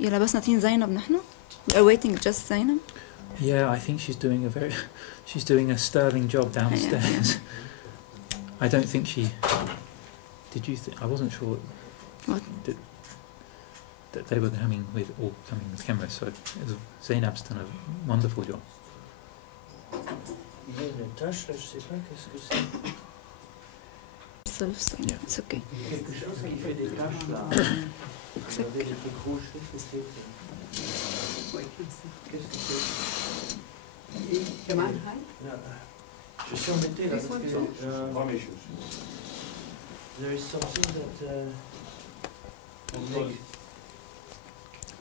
يلا بس ناطرين زينب نحن. We are waiting just Zainab. Yeah, I think she's doing a sterling job downstairs. I don't think she. Did you think? I wasn't sure. What? That they were coming with cameras. So Zainab's done a wonderful job. Il y a une tâche là, je sais pas qu'est-ce que c'est. Yeah. It's okay. Quelque chose qui fait des taches là. Regardez les trucs rouges, qu'est-ce que c'est? Qu'est-ce que c'est? Je suis embêté là parce que there is something that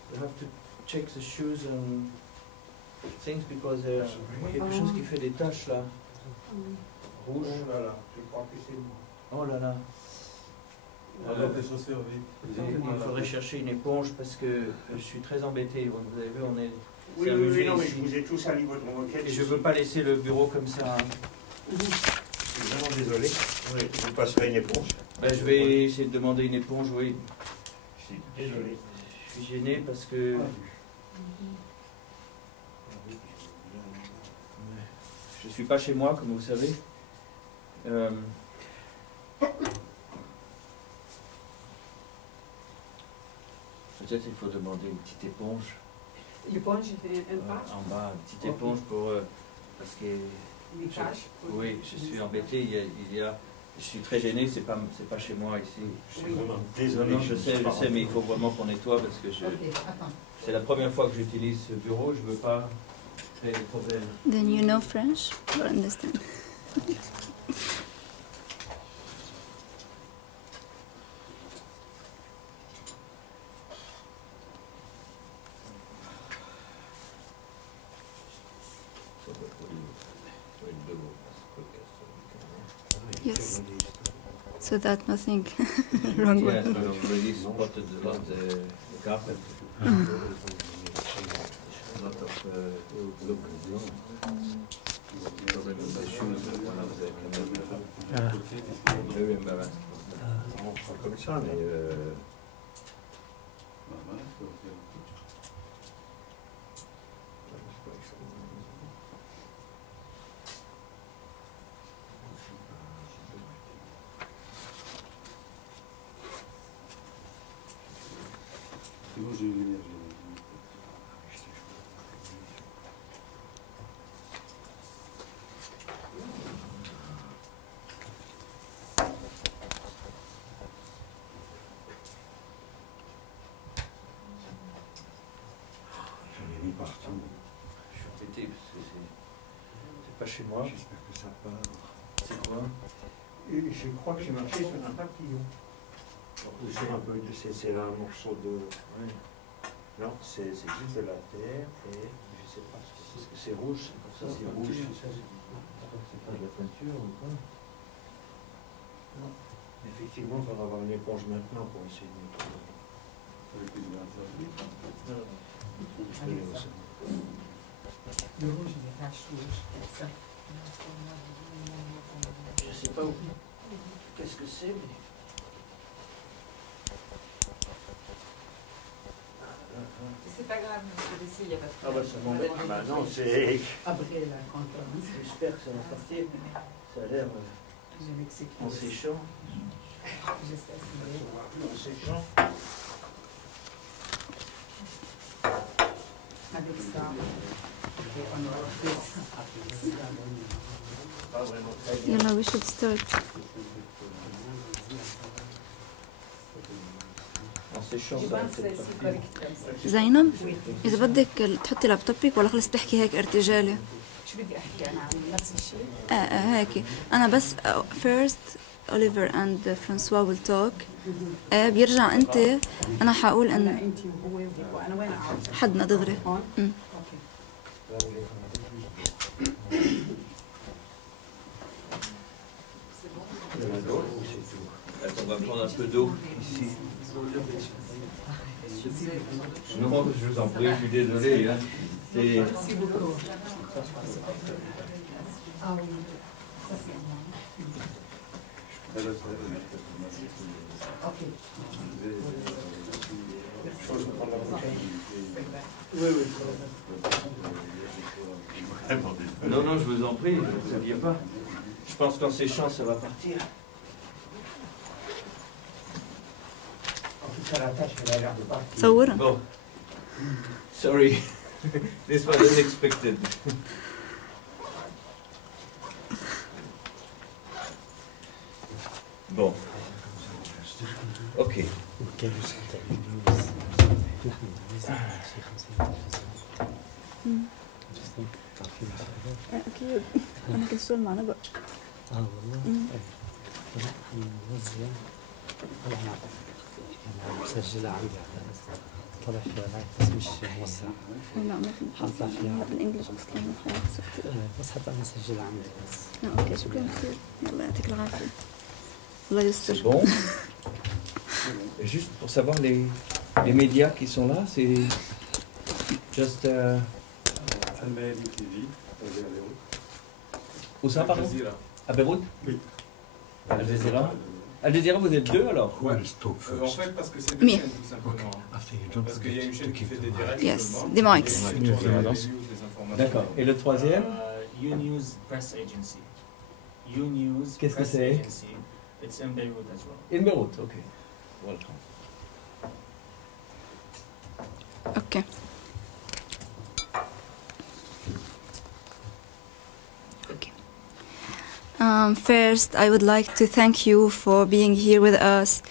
you have to check the shoes and things because quelque chose qui fait des taches là. Rouge. Oh là là. Il faudrait chercher une éponge parce que je suis très embêté. Vous avez vu, on est. Oui, non, mais je vous ai tous sali votre moquette. Et je ne veux pas laisser le bureau comme ça. Je suis vraiment désolé. Oui, vous passerez une éponge. Ben, je vais essayer de demander une éponge, oui. Je suis désolé. Je suis gêné parce que. Je ne suis pas chez moi, comme vous savez. Peut-être il faut demander une petite éponge. L'éponge, En bas, une petite éponge pour. Parce que. Oui, je suis embêté. Je suis très gêné, c'est pas chez moi ici. Je suis vraiment désolé. Non, je sais, mais il faut vraiment qu'on nettoie parce que c'est la première fois que j'utilise ce bureau, je ne veux pas créer des problèmes. Then you know French? You understand. Yes. So that nothing wrong with Yes, but already spotted a lot the carpet. A lot of look. Problem with the shoes of one of the very embarrassed. Comme ça, mais. Partout. Je suis embêté parce que c'est pas chez moi. J'espère que ça part. C'est quoi? Et je crois que j'ai marché sur un papillon. Sur un peu de c'est un morceau de. Oui. Non, c'est juste de la terre et je sais pas ce que c'est. Est-ce que c'est rouge? C'est pour ça C'est rouge. C'est pas de la peinture ou quoi? Non. Effectivement, il faudra avoir une éponge maintenant pour essayer de nettoyer. Le rouge, les taches rouges, ça. Je sais pas où. Qu'est-ce que c'est, mais. C'est pas grave, monsieur Dessy, il n'y a pas de Ah bah problème. ça m'embête. Bah non, c'est. Après la conférence, J'espère que ça va partir. Ça a l'air je m'excuse. en séchant. J'espère que En séchant. avec ça, on aura fait. Pas vraiment très bien. يلا we should start. En séchant, Je ça va pense que peut-être c'est partir. correct comme ça. زينب Oui. إذا بدك تحطي لابتوبك ولا خلص تحكي هيك ارتجالي. شو بدي احكي انا عن نفس الشيء؟ هيك أنا بس first Oliver and Francois will talk. بيرجع أنت أنا حقول هلا إن انت وهو وانا وين اقعد؟ حدنا دغري. هون؟ أمم. اوكي. Il y en a d'autres ou c'est tout? Attends, on va prendre un peu d'eau ici. Non, je vous en prie, je suis désolé. Hein. Merci beaucoup. Ah oui, ça c'est moi. Ok. Chose de prendre la bouteille. Oui, oui. Non, non, je vous en prie, ne vous saviez pas. Je pense qu'en séchant, ça va partir. En tout cas, la tâche, elle a l'air de partir. صورها. Bon. Sorry. This was unexpected. Bon. Ok. اكيد انا كنت شغل معنا بقى. والله موزع طبعا مسجلة عندي طلع فيها لايف بس مش موزع لا ما في حاطة فيها بالانجلش اصلا بس حتى مسجلة عندي بس اوكي شكرا كثير يلا يعطيك العافيه الله C'est يستر. bon. Juste pour savoir les médias qui sont là, c'est just où ça pardon? À Beyrouth? Oui. Al Jazeera. Al Jazeera, vous êtes deux alors? En fait, parce que c'est deux Mais- chaînes tout simplement. Parce qu'il y a une chaîne qui fait des directs. Yes, seulement. des mics. Et une autre, les news, les informations. D'accord. Et le troisième? U-News Press Agency. U-News Qu'est-ce que Press c'est? Agency. It's in Beirut as well. In Beyrouth, ok. Welcome. Okay. Okay. First, I would like to thank you for being here with us,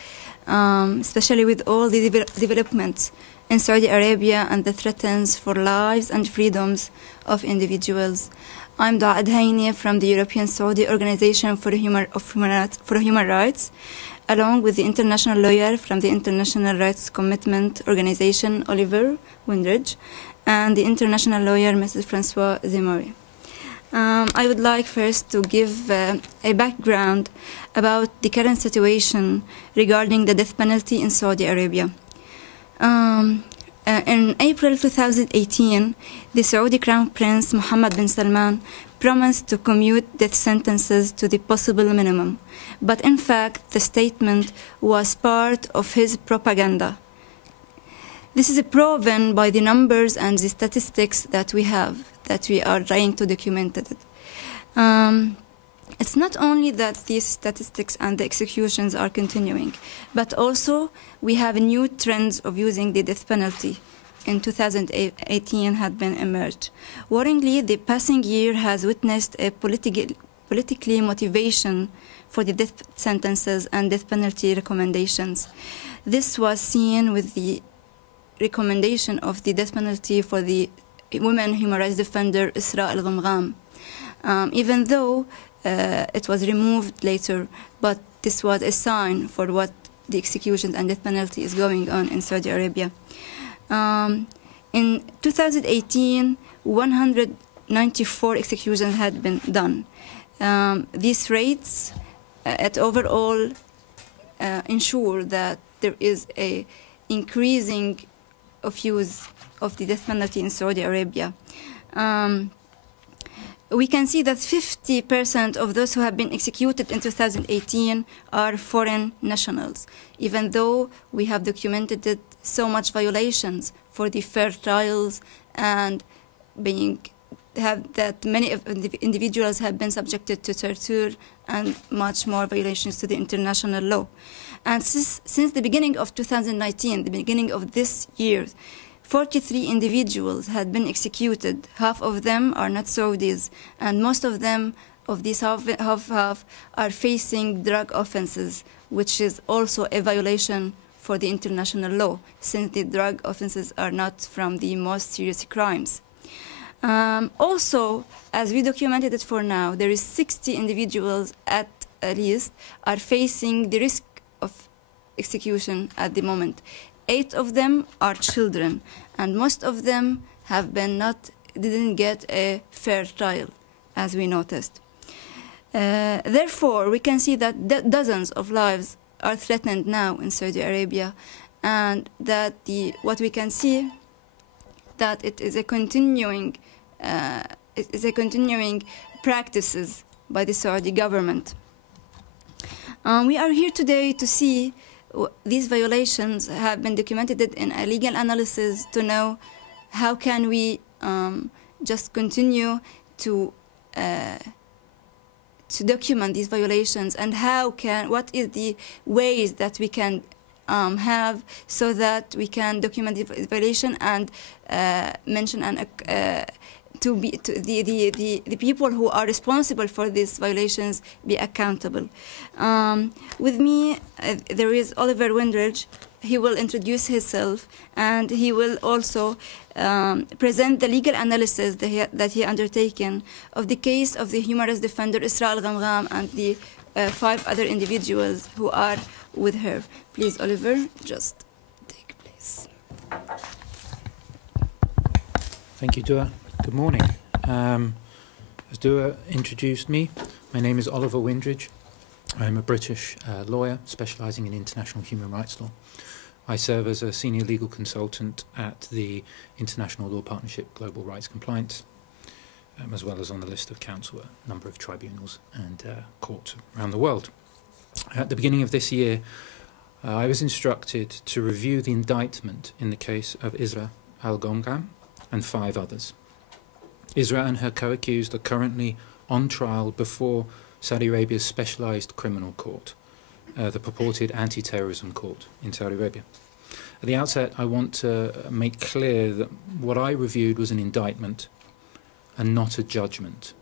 especially with all the developments in Saudi Arabia and the threats for lives and freedoms of individuals. I'm Daad Haini from the European Saudi Organization for Human Rights, along with the international lawyer from the International Rights Commitment Organization, Oliver Windridge, and the international lawyer, Mrs. Francois Zemmouri. I would like first to give a background about the current situation regarding the death penalty in Saudi Arabia. In April 2018, the Saudi Crown Prince Mohammed bin Salman promised to commute death sentences to the possible minimum, but in fact the statement was part of his propaganda. This is proven by the numbers and the statistics that we have, that we are trying to document it. It's not only that these statistics and the executions are continuing, but also we have new trends of using the death penalty. In 2018 had been emerged. Worryingly, the passing year has witnessed a politically motivation for the death sentences and death penalty recommendations. This was seen with the recommendation of the death penalty for the women human rights defender Isra al-Ghamgham. Even though it was removed later, but this was a sign for what the executions and death penalty is going on in Saudi Arabia. In 2018, 194 executions had been done. These rates at overall ensure that there is a increasing of use of the death penalty in Saudi Arabia. We can see that 50% of those who have been executed in 2018 are foreign nationals, even though we have documented so much violations for the fair trials and that many of the individuals have been subjected to torture and much more violations to the international law. And since the beginning of 2019, the beginning of this year, 43 individuals had been executed. Half of them are not Saudis, and most of them, of these half, are facing drug offenses, which is also a violation for the international law, since the drug offenses are not from the most serious crimes. Also, as we documented it for now, there is 60 individuals at least are facing the risk of execution at the moment. 8 of them are children, and most of them didn't get a fair trial, as we noticed. Therefore, we can see that dozens of lives are threatened now in Saudi Arabia, and that what we can see that it is a continuing practices by the Saudi government. We are here today to see these violations have been documented in a legal analysis to know how can we just continue to document these violations, and what is the ways that we can have so that we can document the violation and mention and the people who are responsible for these violations be accountable. With me, there is Oliver Windridge. He will introduce himself, and he will also present the legal analysis that he undertaken of the case of the human rights defender Isra Al-Ghamgham and the 5 other individuals who are with her. Please, Oliver, just take place. Thank you, Dua. Good morning. As Dua introduced me, my name is Oliver Windridge. I'm a British lawyer specialising in international human rights law. I serve as a senior legal consultant at the International Law Partnership Global Rights Compliance, as well as on the list of counsel at a number of tribunals and courts around the world. At the beginning of this year, I was instructed to review the indictment in the case of Isra Al-Ghamgham and 5 others. Isra and her co-accused are currently on trial before Saudi Arabia's specialised criminal court, the purported anti-terrorism court in Saudi Arabia. At the outset, I want to make clear that what I reviewed was an indictment and not a judgment.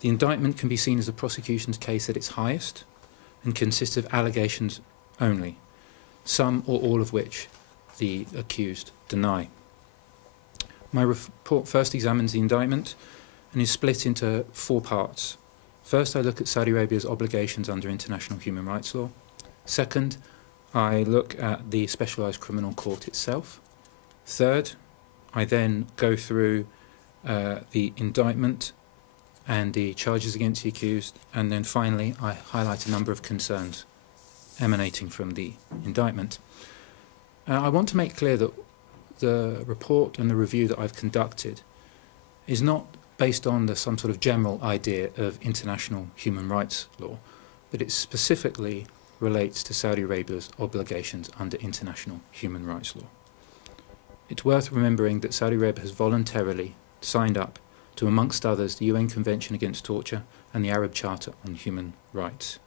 The indictment can be seen as the prosecution's case at its highest and consists of allegations only, some or all of which the accused deny. My report first examines the indictment and is split into 4 parts. First, I look at Saudi Arabia's obligations under international human rights law. Second, I look at the specialised criminal court itself. Third, I then go through the indictment and the charges against the accused, and then finally I highlight a number of concerns emanating from the indictment. I want to make clear that the report and the review that I've conducted is not based on some sort of general idea of international human rights law, but it specifically relates to Saudi Arabia's obligations under international human rights law. It's worth remembering that Saudi Arabia has voluntarily signed up to, amongst others, the UN Convention Against Torture and the Arab Charter on Human Rights.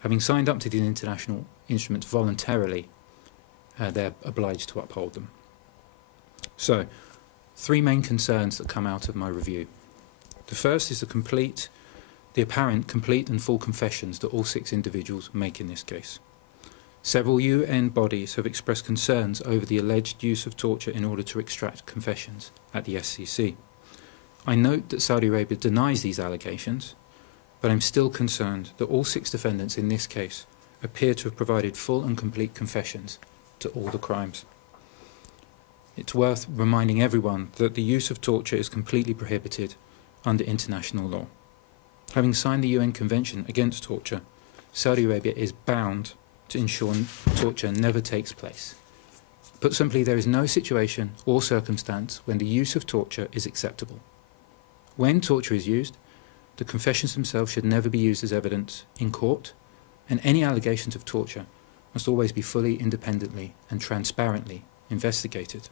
Having signed up to these international instruments voluntarily, they're obliged to uphold them. So, 3 main concerns that come out of my review. The first is the apparent complete and full confessions that all 6 individuals make in this case. Several UN bodies have expressed concerns over the alleged use of torture in order to extract confessions at the SCC. I note that Saudi Arabia denies these allegations, but I'm still concerned that all 6 defendants in this case appear to have provided full and complete confessions to all the crimes. It's worth reminding everyone that the use of torture is completely prohibited under international law. Having signed the UN Convention Against Torture, Saudi Arabia is bound to ensure torture never takes place. Put simply, there is no situation or circumstance when the use of torture is acceptable. When torture is used, the confessions themselves should never be used as evidence in court, and any allegations of torture must always be fully, independently and transparently investigated.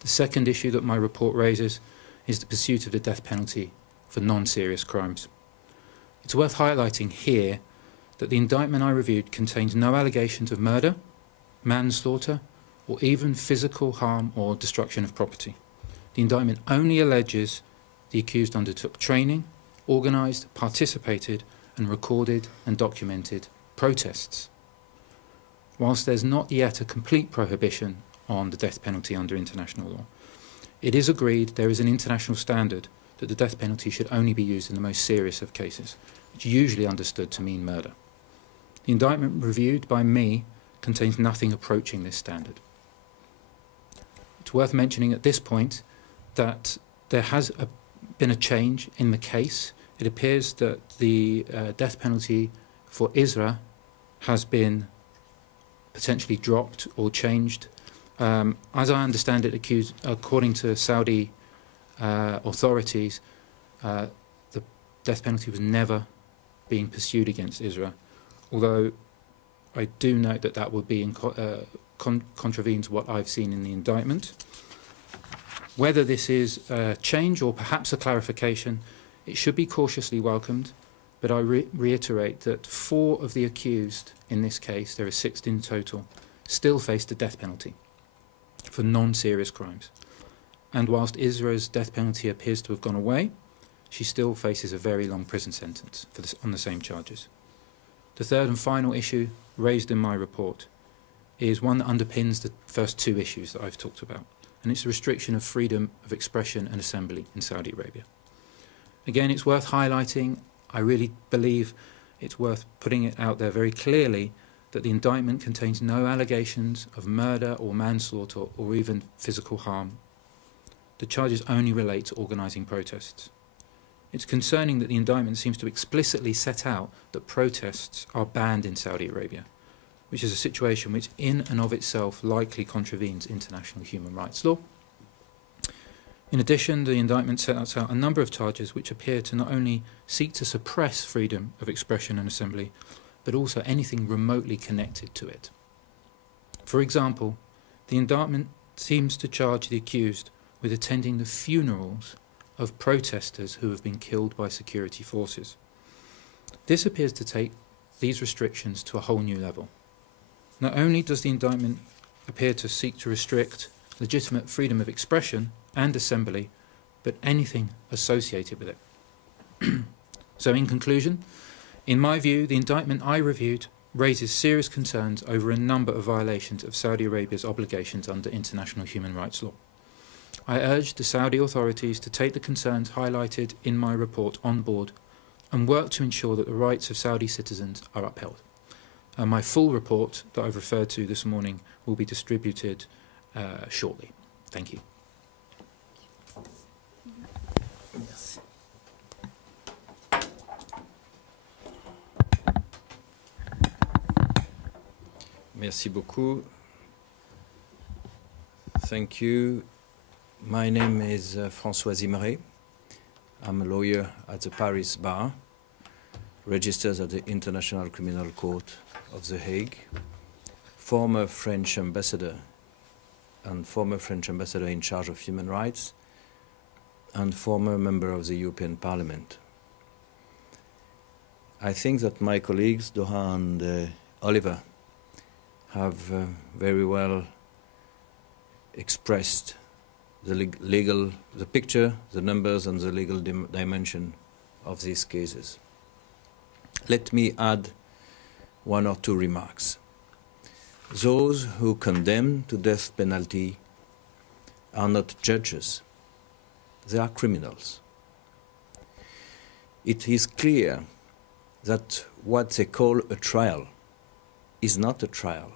The second issue that my report raises is the pursuit of the death penalty for non-serious crimes. It's worth highlighting here that the indictment I reviewed contains no allegations of murder, manslaughter, or even physical harm or destruction of property. The indictment only alleges the accused undertook training, organised, participated, and recorded and documented protests. Whilst there's not yet a complete prohibition on the death penalty under international law, it is agreed there is an international standard that the death penalty should only be used in the most serious of cases, which is usually understood to mean murder. The indictment reviewed by me contains nothing approaching this standard. It's worth mentioning at this point that there has been a change in the case. It appears that the death penalty for Isra has been potentially dropped or changed. As I understand it, according to Saudi authorities, the death penalty was never being pursued against Isra, although I do note that that would be contravenes what I've seen in the indictment. Whether this is a change or perhaps a clarification, it should be cautiously welcomed, but I reiterate that 4 of the accused in this case, there are 6 in total, still face the death penalty for non-serious crimes. And whilst Isra's death penalty appears to have gone away, she still faces a very long prison sentence for on the same charges. The third and final issue raised in my report is one that underpins the first 2 issues that I've talked about, and it's the restriction of freedom of expression and assembly in Saudi Arabia. Again, it's worth highlighting, I really believe it's worth putting it out there very clearly, that the indictment contains no allegations of murder or manslaughter or even physical harm. The charges only relate to organising protests. It's concerning that the indictment seems to explicitly set out that protests are banned in Saudi Arabia, which is a situation which in and of itself likely contravenes international human rights law. In addition, the indictment sets out a number of charges which appear to not only seek to suppress freedom of expression and assembly, but also anything remotely connected to it. For example, the indictment seems to charge the accused with attending the funerals of protesters who have been killed by security forces. This appears to take these restrictions to a whole new level. Not only does the indictment appear to seek to restrict legitimate freedom of expression and assembly, but anything associated with it. So in conclusion, in my view, the indictment I reviewed raises serious concerns over a number of violations of Saudi Arabia's obligations under international human rights law. I urge the Saudi authorities to take the concerns highlighted in my report on board and work to ensure that the rights of Saudi citizens are upheld. My full report that I've referred to this morning will be distributed shortly. Thank you. Merci. Merci beaucoup. Thank you. My name is François Zimmeré. I'm a lawyer at the Paris Bar, registered at the International Criminal Court of The Hague, former French ambassador and former French ambassador in charge of human rights, and former member of the European Parliament. I think that my colleagues, Doha and Oliver, have very well expressed the picture, the numbers, and the legal dimension of these cases. Let me add 1 or 2 remarks. Those who condemn to death penalty are not judges. They are criminals. It is clear that what they call a trial is not a trial.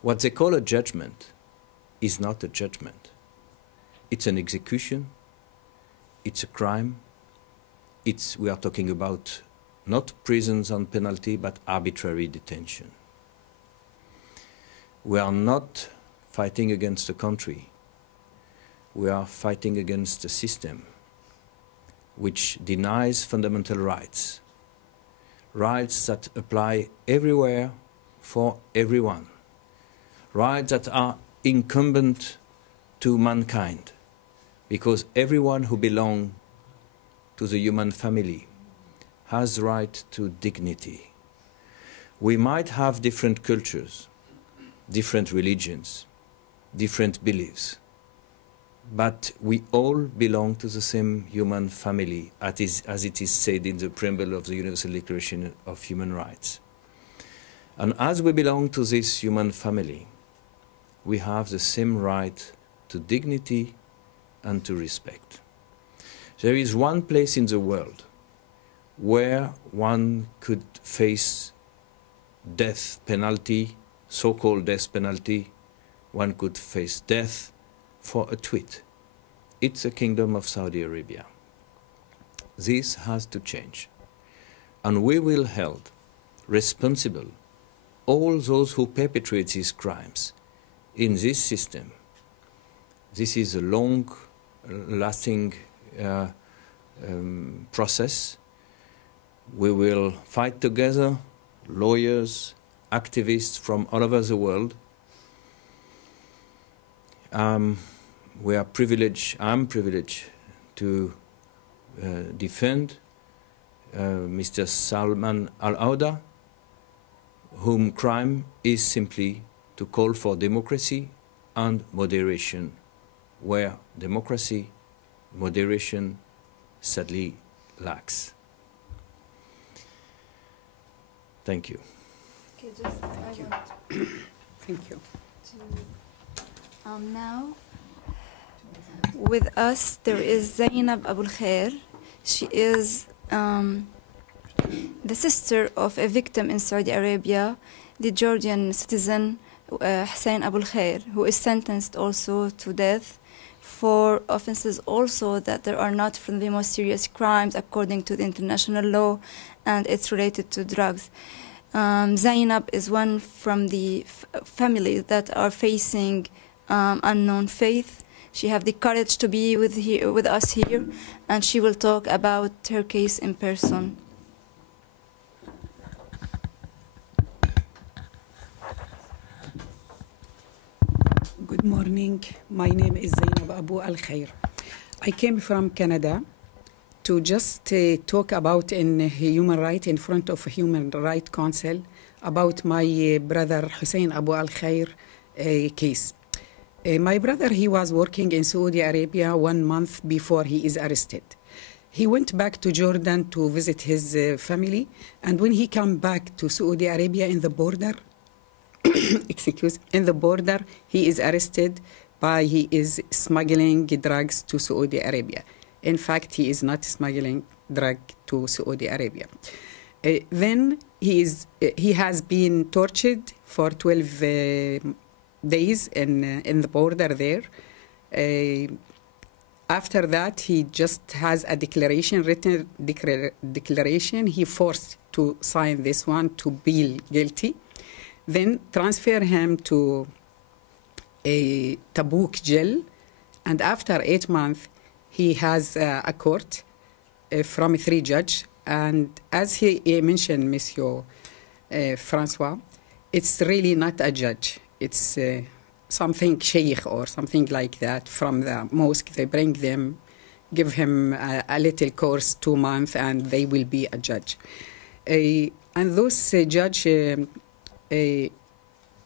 What they call a judgment is not a judgment. It's an execution, it's a crime, we are talking about not prisons on penalty, but arbitrary detention. We are not fighting against a country. We are fighting against a system which denies fundamental rights, rights that apply everywhere for everyone, rights that are incumbent to mankind, because everyone who belongs to the human family has the right to dignity. We might have different cultures, different religions, different beliefs, but we all belong to the same human family, as it is said in the preamble of the Universal Declaration of Human Rights. And as we belong to this human family, we have the same right to dignity and to respect. There is one place in the world where one could face death penalty, so-called death penalty. One could face death for a tweet. It's the Kingdom of Saudi Arabia. This has to change. And we will hold responsible all those who perpetrate these crimes in this system. This is a long-lasting process. We will fight together, lawyers, activists from all over the world, we are privileged, I'm privileged to defend Mr. Salman al-Auda, whom crime is simply to call for democracy and moderation, where democracy, moderation sadly lacks. Thank you. Okay, just Thank you. Thank you. Now, with us, there is Zainab Abul Khair. She is the sister of a victim in Saudi Arabia, the Georgian citizen Hussein Abul Khair, who is sentenced also to death for offenses also that there are not from the most serious crimes according to the international law, and it's related to drugs. Zainab is one from the families that are facing unknown faith. She have the courage to be with us here, and she will talk about her case in person. Good morning. My name is Zainab Abu Al Khair. I came from Canada to just talk about in human rights in front of a Human Rights Council about my brother Hussein Abu Al Khair case. My brother, he was working in Saudi Arabia 1 month before he is arrested. He went back to Jordan to visit his family, and when he came back to Saudi Arabia in the border, in the border, he is arrested he is smuggling drugs to Saudi Arabia. In fact, he is not smuggling drug to Saudi Arabia. Then he has been tortured for 12 days in the border there. After that, he just has a declaration, written declaration. He forced to sign this one to be guilty. Then transfer him to a Tabuk jail. And after 8 months, he has a court from 3 judges. And as he mentioned, Monsieur Francois, it's really not a judge. It's something sheikh or something like that from the mosque. They bring them, give him a little course, 2 months, and they will be a judge. And those judge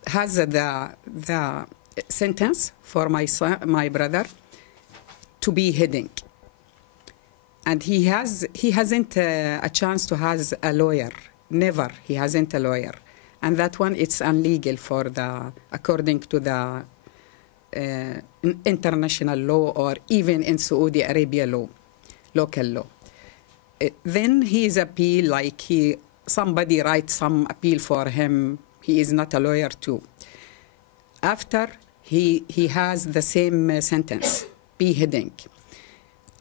has the sentence for my brother to be hidden. And he hasn't a chance to have a lawyer. Never. He hasn't a lawyer. And that one, it's illegal according to the international law or even in Saudi Arabia law, local law. Then his appeal, like somebody writes some appeal for him. He is not a lawyer too. After, he has the same sentence, be hidden.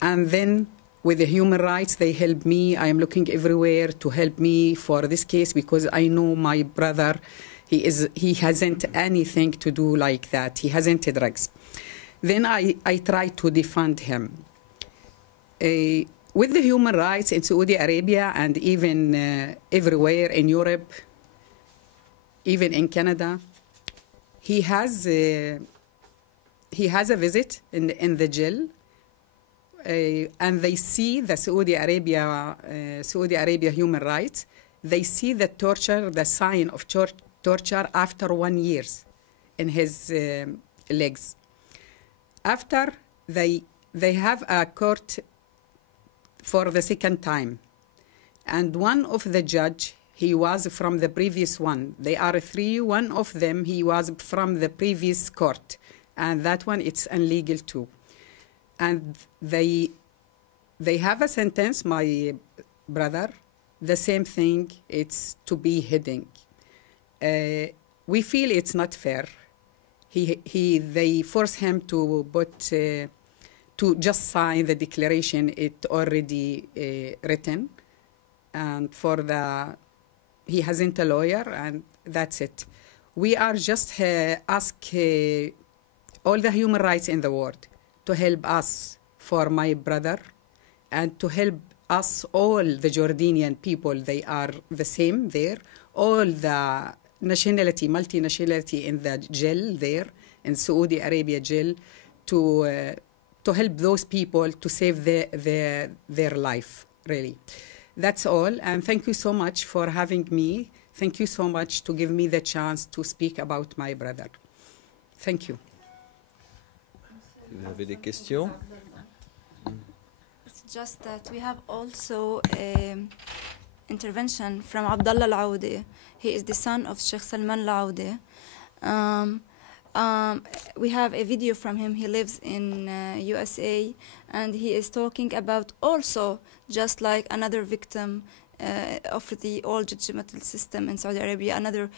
And then with the human rights, they help me. I am looking everywhere to help me for this case because I know my brother, he hasn't anything to do like that. He hasn't drugs. Then I try to defend him. With the human rights in Saudi Arabia and even everywhere in Europe, even in Canada, he has a visit in the jail. And they see the Saudi Arabia human rights. They see the torture, the sign of torture after 1 year in his legs. After they have a court for the second time, and one of the judge, he was from the previous one. They are 3. One of them, he was from the previous court, and that one it's illegal too. And they have a sentence, my brother, the same thing, it's to be hidden. We feel it's not fair. They force him to to just sign the declaration it already written, and he hasn't a lawyer, and that's it. We are just ask all the human rights in the world to help us for my brother and to help us all the Jordanian people. They are the same there. All the nationality, multi-nationality in the jail there, in Saudi Arabia jail, to help those people to save their life, really. That's all, and thank you so much for having me. Thank you so much to give me the chance to speak about my brother. Thank you. Vous avez des questions? It's just that we have also intervention from Abdullah Al-Aoudi. He is the son of Sheikh Salman Al-Aoudi. We have a video from him. He lives in USA, and he is talking about also just like another victim of the old judicial system in Saudi Arabia, another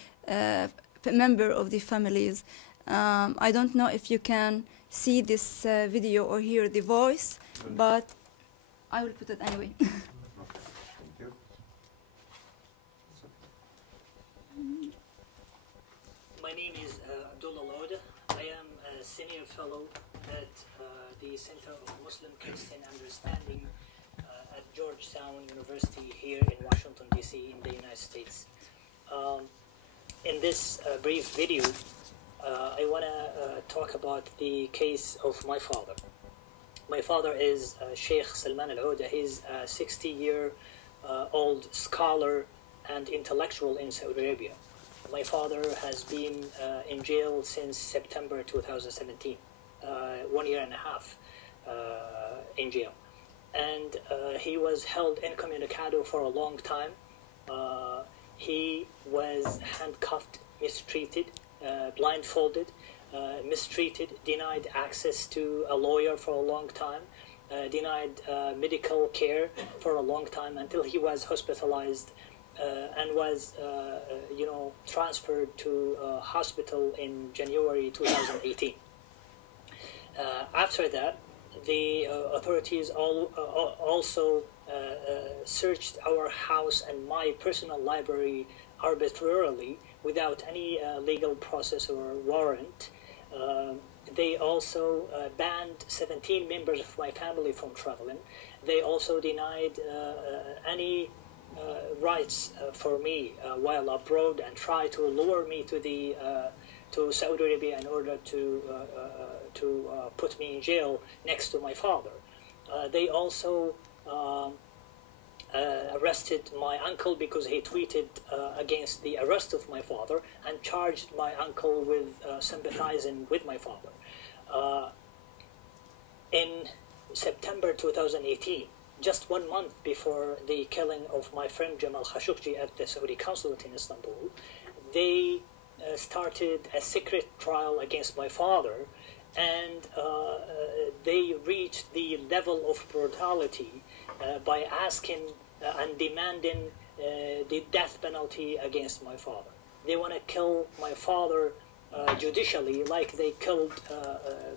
member of the families. I don't know if you can see this video or hear the voice, but I will put it anyway. My name is Abdullah Al-Aoudi. I am a senior fellow at the Center of Muslim-Christian Understanding at Georgetown University here in Washington, D.C. in the United States. In this brief video, I want to talk about the case of my father. My father is Sheikh Salman Al-Aoudi. He's a 60-year-old scholar and intellectual in Saudi Arabia. My father has been in jail since September 2017, 1 year and a half in jail. And he was held incommunicado for a long time. He was handcuffed, mistreated, blindfolded, mistreated, denied access to a lawyer for a long time, denied medical care for a long time until he was hospitalized and was, transferred to a hospital in January 2018. After that, the authorities also searched our house and my personal library arbitrarily without any legal process or warrant. They also banned 17 members of my family from traveling. They also denied any rights for me while abroad and tried to lure me to Saudi Arabia in order to put me in jail next to my father. They also arrested my uncle because he tweeted against the arrest of my father and charged my uncle with sympathizing with my father. In September 2018, just 1 month before the killing of my friend Jamal Khashoggi at the Saudi consulate in Istanbul, they started a secret trial against my father, and they reached the level of brutality by asking and demanding the death penalty against my father. They want to kill my father judicially, like they killed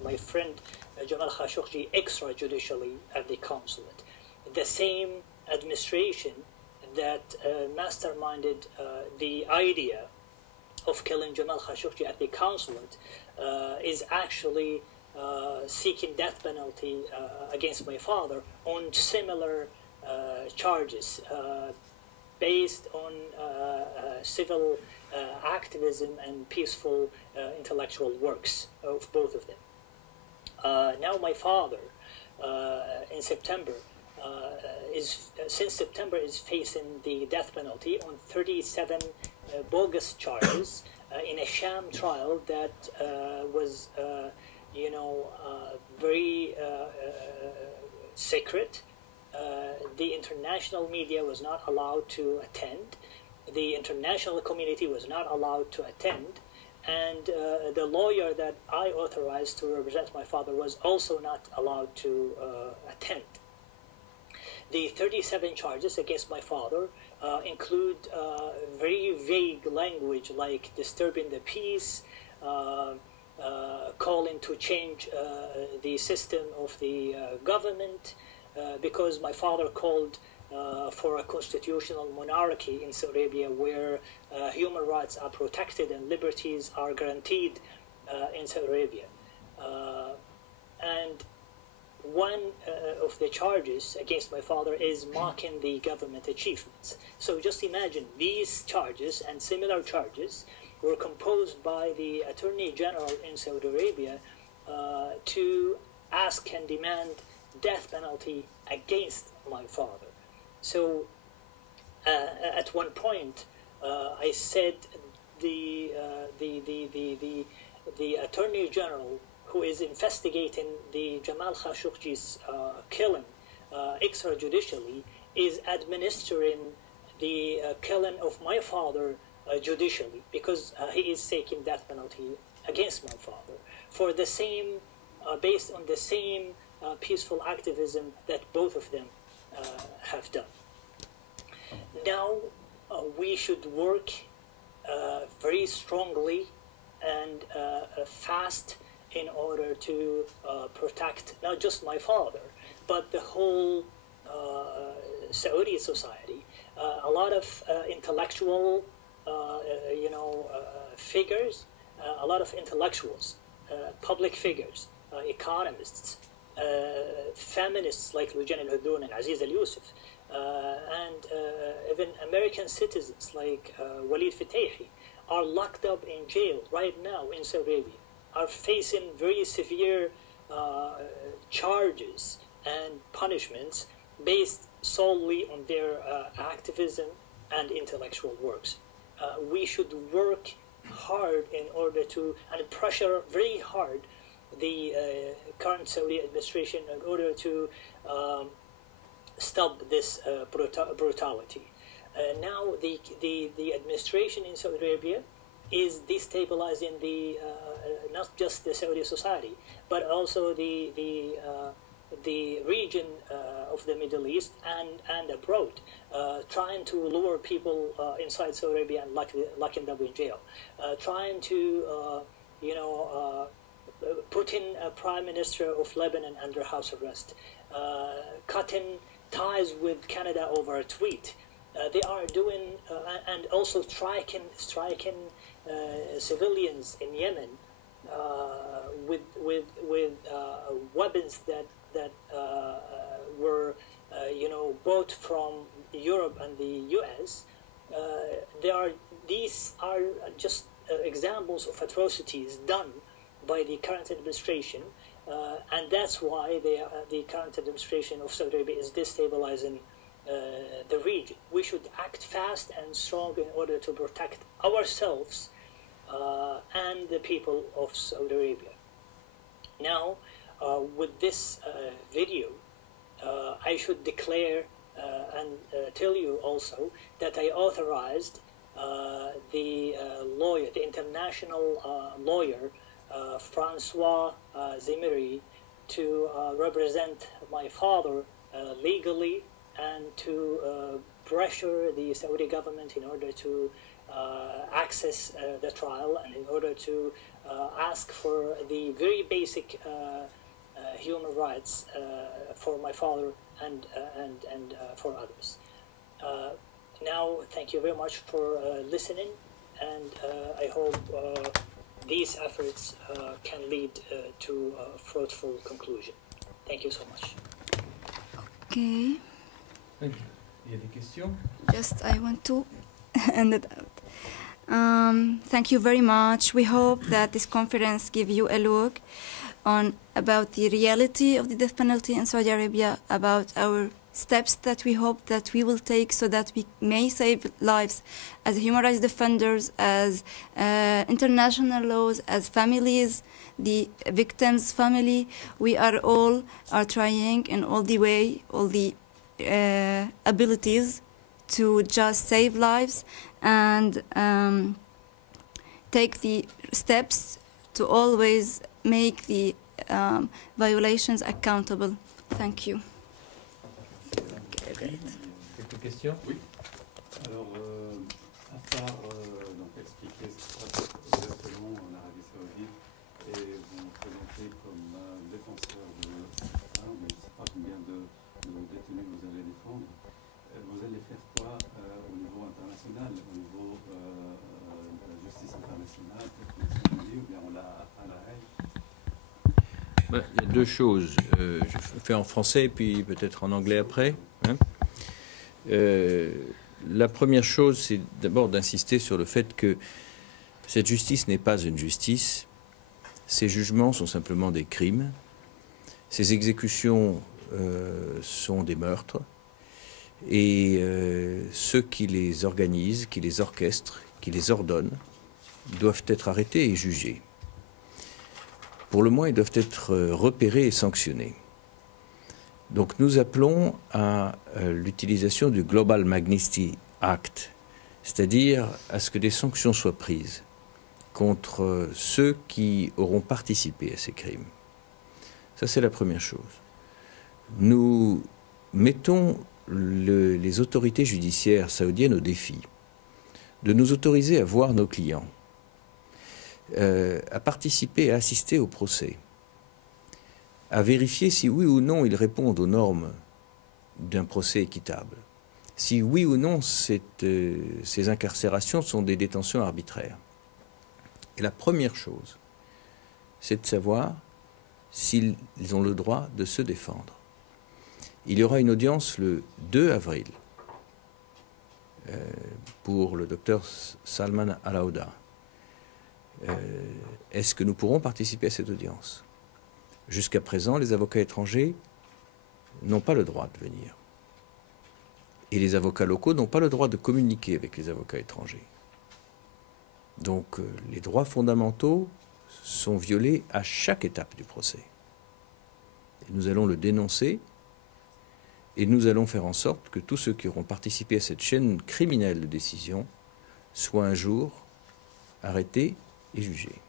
my friend Jamal Khashoggi extrajudicially at the consulate. The same administration that masterminded the idea of killing Jamal Khashoggi at the consulate is actually seeking death penalty against my father on similar charges based on civil activism and peaceful intellectual works of both of them. Now my father in September since September is facing the death penalty on 37 bogus charges in a sham trial that was very secret. The international media was not allowed to attend. The international community was not allowed to attend. And the lawyer that I authorized to represent my father was also not allowed to attend. The 37 charges against my father include very vague language like disturbing the peace, calling to change the system of the government, because my father called for a constitutional monarchy in Saudi Arabia where human rights are protected and liberties are guaranteed in Saudi Arabia. And one of the charges against my father is mocking the government achievements. So just imagine these charges and similar charges were composed by the Attorney General in Saudi Arabia to ask and demand death penalty against my father. So at one point, I said the Attorney General who is investigating the Jamal Khashoggi's killing extrajudicially is administering the killing of my father judicially, because he is taking death penalty against my father for the same, based on the same peaceful activism that both of them have done. Now we should work very strongly and fast in order to protect not just my father, but the whole Saudi society. A lot of intellectual, figures, a lot of intellectuals, public figures, economists, feminists like Lujan al-Hudun and Aziz al-Yusuf, and even American citizens like Walid Fatahi are locked up in jail right now in Saudi Arabia, are facing very severe charges and punishments based solely on their activism and intellectual works. We should work hard in order to, and pressure very hard the current Saudi administration in order to stop this brutality. Now the administration in Saudi Arabia is destabilizing the not just the Saudi society, but also the region of the Middle East and abroad, trying to lure people inside Saudi Arabia and locking them in jail, trying to putting a prime minister of Lebanon under house arrest, cutting ties with Canada over a tweet. They are doing and also striking civilians in Yemen with weapons that were bought from Europe and the U.S. These are just examples of atrocities done by the current administration, and that's why the current administration of Saudi Arabia is destabilizing the region. We should act fast and strong in order to protect ourselves and the people of Saudi Arabia. Now, with this video, I should declare and tell you also that I authorized the lawyer, the international lawyer, Francois Zimiri, to represent my father legally and to pressure the Saudi government in order to access the trial and in order to ask for the very basic human rights for my father and for others. Now, thank you very much for listening, and I hope these efforts can lead to a fruitful conclusion. Thank you so much. Okay. Il y a des questions? Just I want to end it out. Thank you very much. We hope that this conference gives you a look on about the reality of the death penalty in Saudi Arabia, about our steps that we hope that we will take so that we may save lives as human rights defenders, as international laws, as families, the victims' family. We are all trying in all the way, all the abilities to just save lives and take the steps to always make the violations accountable. Thank you. Quelques questions? Oui. Alors, à part donc expliquer ce qui se passe exactement en Arabie Saoudite et vous présenter comme défenseur de je ne sais pas combien de détenus vous allez défendre, vous allez faire quoi au niveau international, au niveau de la justice internationale, ou bien à La Haye? Il y a deux choses. Je fais en français, puis peut-être en anglais après. Hein. La première chose, c'est d'abord d'insister sur le fait que cette justice n'est pas une justice. Ces jugements sont simplement des crimes. Ces exécutions sont des meurtres. Et ceux qui les organisent, qui les orchestrent, qui les ordonnent, doivent être arrêtés et jugés. Pour le moins, ils doivent être repérés et sanctionnés. Donc nous appelons à l'utilisation du Global Magnitsky Act, c'est-à-dire à ce que des sanctions soient prises contre ceux qui auront participé à ces crimes. Ça, c'est la première chose. Nous mettons les autorités judiciaires saoudiennes au défi de nous autoriser à voir nos clients, à participer et à assister au procès, à vérifier si oui ou non ils répondent aux normes d'un procès équitable, si oui ou non ces incarcérations sont des détentions arbitraires. Et la première chose, c'est de savoir s'ils ont le droit de se défendre. Il y aura une audience le 2 avril pour le docteur Salman Al-Aouda. Est-ce que nous pourrons participer à cette audience? Jusqu'à présent, les avocats étrangers n'ont pas le droit de venir. Et les avocats locaux n'ont pas le droit de communiquer avec les avocats étrangers. Donc les droits fondamentaux sont violés à chaque étape du procès. Et nous allons le dénoncer et nous allons faire en sorte que tous ceux qui auront participé à cette chaîne criminelle de décision soient un jour arrêtés et jugés.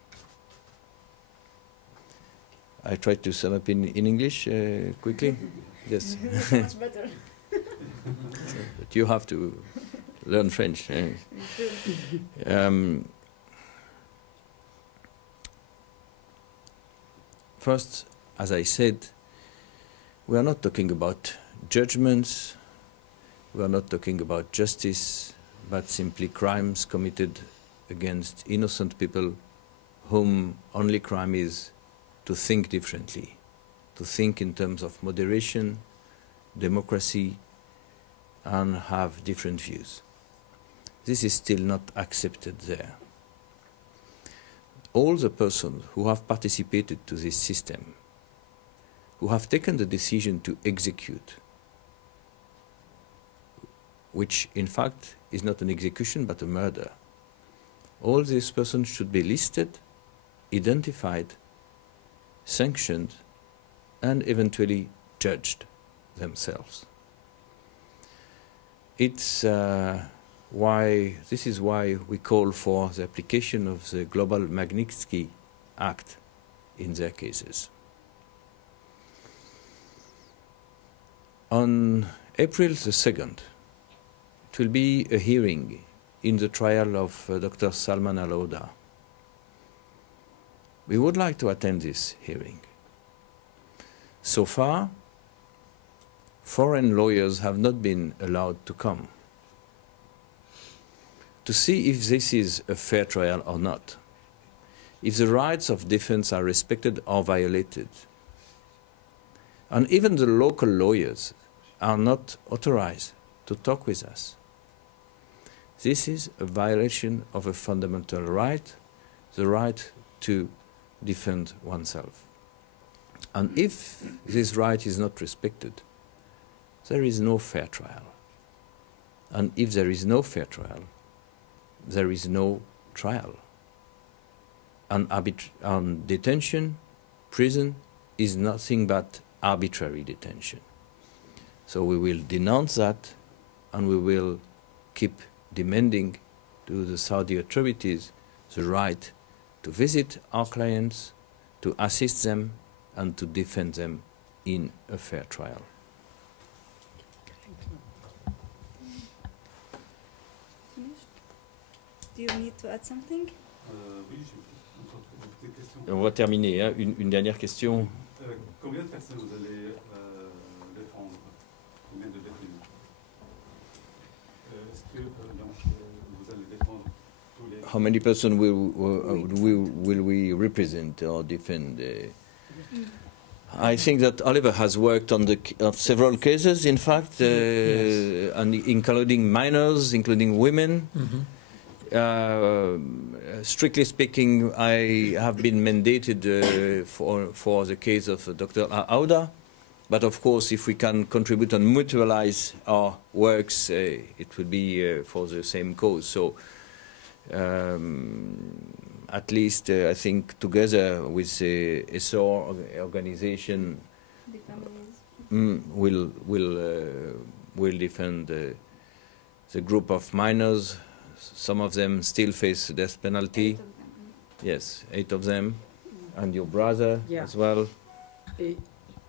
I tried to sum up in English quickly. Yes. Much better. But you have to learn French. First, as I said, we are not talking about judgments, we are not talking about justice, but simply crimes committed against innocent people whom only crime is to think differently, to think in terms of moderation, democracy, and have different views. This is still not accepted there. All the persons who have participated to this system, who have taken the decision to execute, which in fact is not an execution but a murder, all these persons should be listed, identified, sanctioned, and eventually judged themselves. This is why we call for the application of the Global Magnitsky Act in their cases. On April the 2nd, it will be a hearing in the trial of Dr. Salman Al-Aouda. We would like to attend this hearing. So far, foreign lawyers have not been allowed to come to see if this is a fair trial or not, if the rights of defense are respected or violated. And even the local lawyers are not authorized to talk with us. This is a violation of a fundamental right, the right to defend oneself. And if this right is not respected, there is no fair trial. And if there is no fair trial, there is no trial. And detention, prison, is nothing but arbitrary detention. So we will denounce that, and we will keep demanding to the Saudi authorities the right to visit our clients, to assist them, and to defend them in a fair trial. Do you need to add something? Oui, j'ai encore une petite question. On va terminer, hein. Une dernière question. Combien de personnes vous allez défendre? Combien de détenus? Est-ce que vous allez défendre tous les... How many persons will we represent or defend? I think that Oliver has worked on several cases, in fact, yes. and including minors, including women. Mm-hmm. Strictly speaking, I have been mandated for the case of Dr. Auda, but of course, if we can contribute and mutualize our works, it will be for the same cause. So, at least I think together with the SOR organization, we'll defend the group of minors. Some of them still face death penalty. 8 of them. Yes, 8 of them, and your brother as well.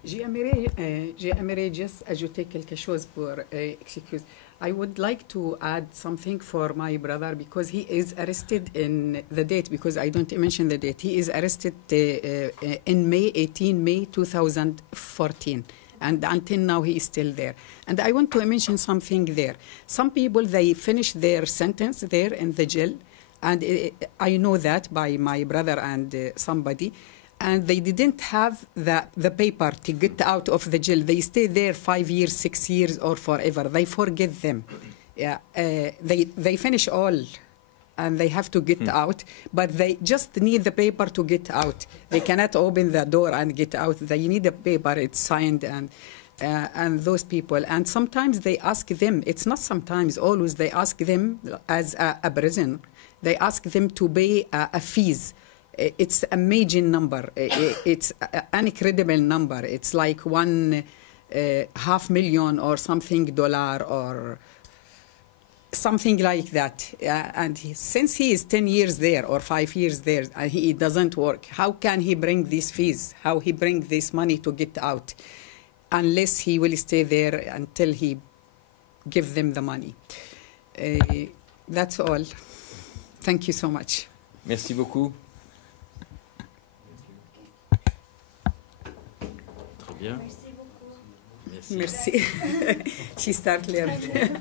J'aimerais juste ajouter quelque chose pour excuse. I would like to add something for my brother because he is arrested in the date, because I don't mention the date. He is arrested in May 2014. And until now, he is still there. And I want to mention something there. Some people, they finish their sentence there in the jail. And I know that by my brother and somebody. And they didn't have the paper to get out of the jail. They stay there 5 years, 6 years, or forever. They forget them. Yeah, they finish all. And they have to get out, but they just need the paper to get out. They cannot open the door and get out. They need a paper, it's signed, and those people. And sometimes they ask them, it's not sometimes, always they ask them as a prison, they ask them to pay a fees. It's a major number. It's an incredible number. It's like $500,000 or something dollar or something like that. And since he is 10 years there or 5 years there, he doesn't work. How can he bring these fees? How he bring this money to get out? Unless he will stay there until he give them the money. That's all. Thank you so much. Merci beaucoup. Très bien. Merci beaucoup. Merci. Merci. She started learning.